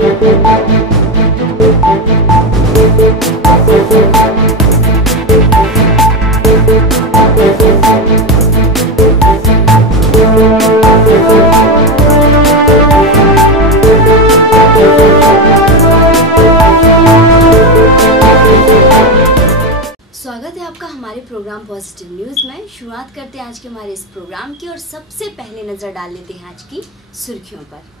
स्वागत है आपका हमारे प्रोग्राम पॉजिटिव न्यूज में। शुरुआत करते हैं आज के हमारे इस प्रोग्राम की और सबसे पहले नजर डाल लेते हैं आज की सुर्खियों पर।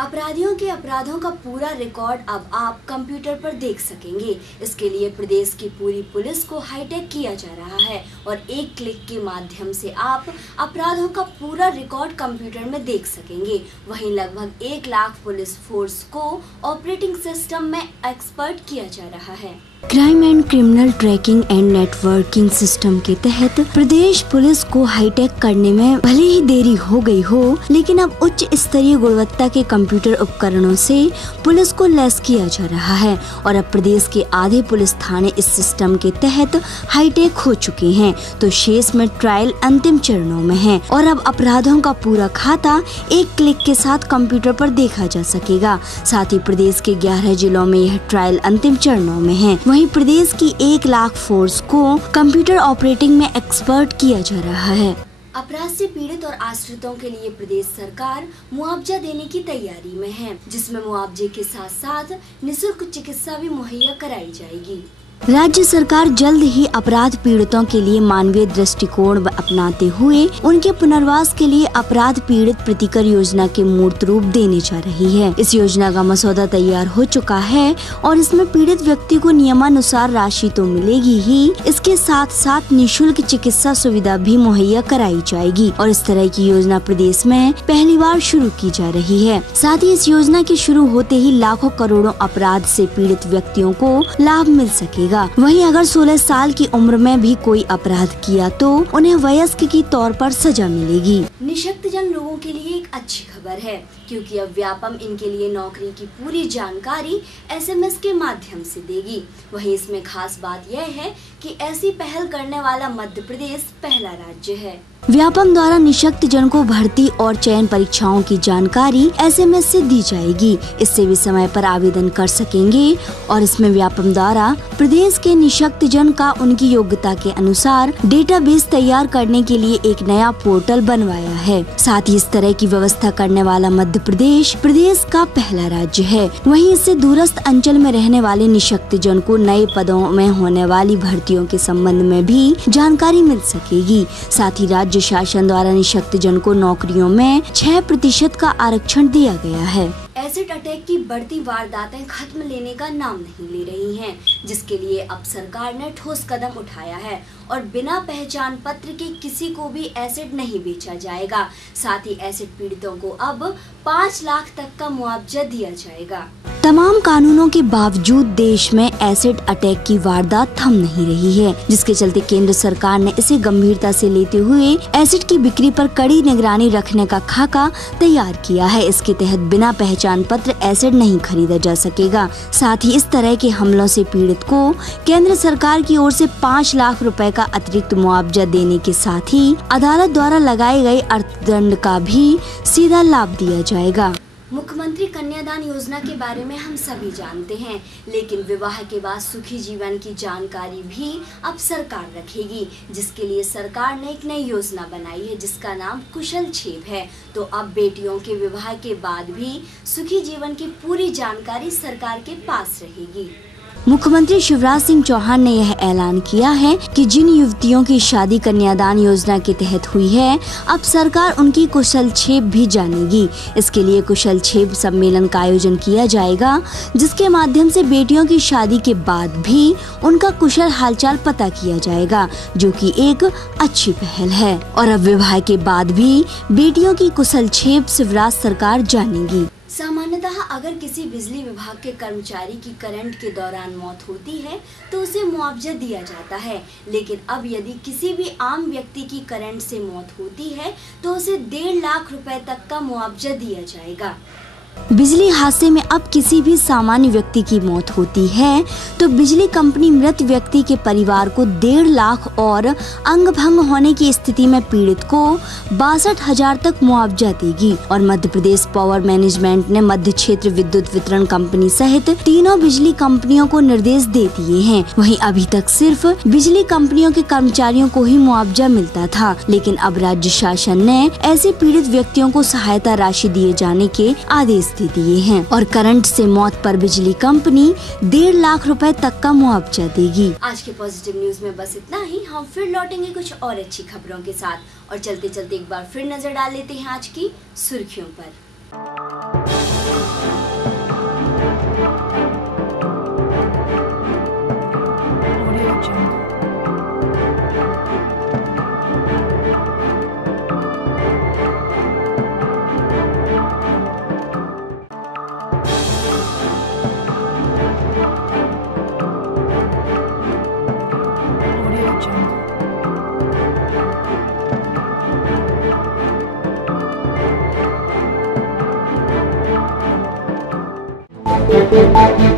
अपराधियों के अपराधों का पूरा रिकॉर्ड अब आप कंप्यूटर पर देख सकेंगे। इसके लिए प्रदेश की पूरी पुलिस को हाईटेक किया जा रहा है और एक क्लिक के माध्यम से आप अपराधों का पूरा रिकॉर्ड कंप्यूटर में देख सकेंगे। वहीं लगभग 1 लाख पुलिस फोर्स को ऑपरेटिंग सिस्टम में एक्सपर्ट किया जा रहा है। Crime and criminal tracking and networking system के तहत प्रदेश पुलिस को हाईटेक करने में भले ही देरी हो गई हो, लेकिन अब उच्च स्तरीय गुणवत्ता के कंप्यूटर उपकरणों से पुलिस को लैस किया जा रहा है और अब प्रदेश के आधे पुलिस थाने इस सिस्टम के तहत हाईटेक हो चुके हैं, तो शेष में ट्रायल अंतिम चरणों में है और अब अपराधों का पूरा खाता एक क्लिक के साथ कंप्यूटर पर देखा जा सकेगा। साथ ही प्रदेश के 11 जिलों में यह ट्रायल अंतिम चरणों में है। वहीं प्रदेश की 1 लाख फोर्स को कंप्यूटर ऑपरेटिंग में एक्सपर्ट किया जा रहा है। अपराध से पीड़ित और आश्रितों के लिए प्रदेश सरकार मुआवजा देने की तैयारी में है, जिसमें मुआवजे के साथ साथ निःशुल्क चिकित्सा भी मुहैया कराई जाएगी। राज्य सरकार जल्द ही अपराध पीड़ितों के लिए मानवीय दृष्टिकोण अपनाते हुए उनके पुनर्वास के लिए अपराध पीड़ित प्रतिकर योजना के मूर्त रूप देने जा रही है। इस योजना का मसौदा तैयार हो चुका है और इसमें पीड़ित व्यक्ति को नियमानुसार राशि तो मिलेगी ही, इसके साथ साथ निःशुल्क चिकित्सा सुविधा भी मुहैया कराई जाएगी और इस तरह की योजना प्रदेश में पहली बार शुरू की जा रही है। साथ ही इस योजना के शुरू होते ही लाखों करोड़ों अपराध से पीड़ित व्यक्तियों को लाभ मिल सकेगा। वहीं अगर 16 साल की उम्र में भी कोई अपराध किया तो उन्हें वयस्क की तौर पर सजा मिलेगी। निःशक्तजन लोगों के लिए एक अच्छी खबर है, क्योंकि अब व्यापम इनके लिए नौकरी की पूरी जानकारी SMS के माध्यम से देगी। वहीं इसमें खास बात यह है कि ऐसी पहल करने वाला मध्य प्रदेश पहला राज्य है। व्यापम द्वारा निःशक्तजन को भर्ती और चयन परीक्षाओं की जानकारी SMS से दी जाएगी। इससे भी समय पर आवेदन कर सकेंगे और इसमें व्यापम द्वारा प्रदेश के निःशक्तजन का उनकी योग्यता के अनुसार डेटाबेस तैयार करने के लिए एक नया पोर्टल बनवाया है। साथ ही इस तरह की व्यवस्था करने वाला मध्य प्रदेश प्रदेश का पहला राज्य है। वहीं इससे दूरस्थ अंचल में रहने वाले निःशक्तजन को नए पदों में होने वाली भर्तियों के संबंध में भी जानकारी मिल सकेगी। साथ ही राज्य शासन द्वारा निःशक्तजन को नौकरियों में 6% का आरक्षण दिया गया है। एसिड अटैक की बढ़ती वारदातें खत्म लेने का नाम नहीं ले रही हैं, जिसके लिए अब सरकार ने ठोस कदम उठाया है और बिना पहचान पत्र के किसी को भी एसिड नहीं बेचा जाएगा। साथ ही एसिड पीड़ितों को अब 5 लाख तक का मुआवजा दिया जाएगा। तमाम कानूनों के बावजूद देश में एसिड अटैक की वारदात थम नहीं रही है, जिसके चलते केंद्र सरकार ने इसे गंभीरता से लेते हुए एसिड की बिक्री पर कड़ी निगरानी रखने का खाका तैयार किया है। इसके तहत बिना पहचान पत्र एसिड नहीं खरीदा जा सकेगा। साथ ही इस तरह के हमलों से पीड़ित को केंद्र सरकार की ओर से 5 लाख रुपए का अतिरिक्त मुआवजा देने के साथ ही अदालत द्वारा लगाए गए अर्थदंड का भी सीधा लाभ दिया जाएगा। मुख्यमंत्री कन्यादान योजना के बारे में हम सभी जानते हैं, लेकिन विवाह के बाद सुखी जीवन की जानकारी भी अब सरकार रखेगी, जिसके लिए सरकार ने एक नई योजना बनाई है जिसका नाम कुशल छेब है। तो अब बेटियों के विवाह के बाद भी सुखी जीवन की पूरी जानकारी सरकार के पास रहेगी। मुख्यमंत्री शिवराज सिंह चौहान ने यह ऐलान किया है कि जिन युवतियों की शादी कन्यादान योजना के तहत हुई है, अब सरकार उनकी कुशलक्षेम भी जानेगी। इसके लिए कुशलक्षेम सम्मेलन का आयोजन किया जाएगा, जिसके माध्यम से बेटियों की शादी के बाद भी उनका कुशल हालचाल पता किया जाएगा, जो कि एक अच्छी पहल है। और अब विवाह के बाद भी बेटियों की कुशलक्षेम शिवराज सरकार जानेगी। सामान्यतः अगर किसी बिजली विभाग के कर्मचारी की करंट के दौरान मौत होती है तो उसे मुआवजा दिया जाता है, लेकिन अब यदि किसी भी आम व्यक्ति की करंट से मौत होती है तो उसे 1.5 लाख रुपए तक का मुआवजा दिया जाएगा। बिजली हादसे में अब किसी भी सामान्य व्यक्ति की मौत होती है तो बिजली कंपनी मृत व्यक्ति के परिवार को 1.5 लाख और अंग भंग होने की स्थिति में पीड़ित को 62,000 तक मुआवजा देगी। और मध्य प्रदेश पावर मैनेजमेंट ने मध्य क्षेत्र विद्युत वितरण कंपनी सहित तीनों बिजली कंपनियों को निर्देश दे दिए हैं। वहीं अभी तक सिर्फ बिजली कंपनियों के कर्मचारियों को ही मुआवजा मिलता था, लेकिन अब राज्य शासन ने ऐसे पीड़ित व्यक्तियों को सहायता राशि दिए जाने के आदेश दे दिए हैं और करंट से मौत पर बिजली कंपनी 1.5 लाख रुपए तक का मुआवजा देगी। आज के पॉजिटिव न्यूज में बस इतना ही। हम फिर लौटेंगे कुछ और अच्छी खबरों के साथ और चलते चलते एक बार फिर नजर डाल लेते हैं आज की सुर्खियों पर। Thank you.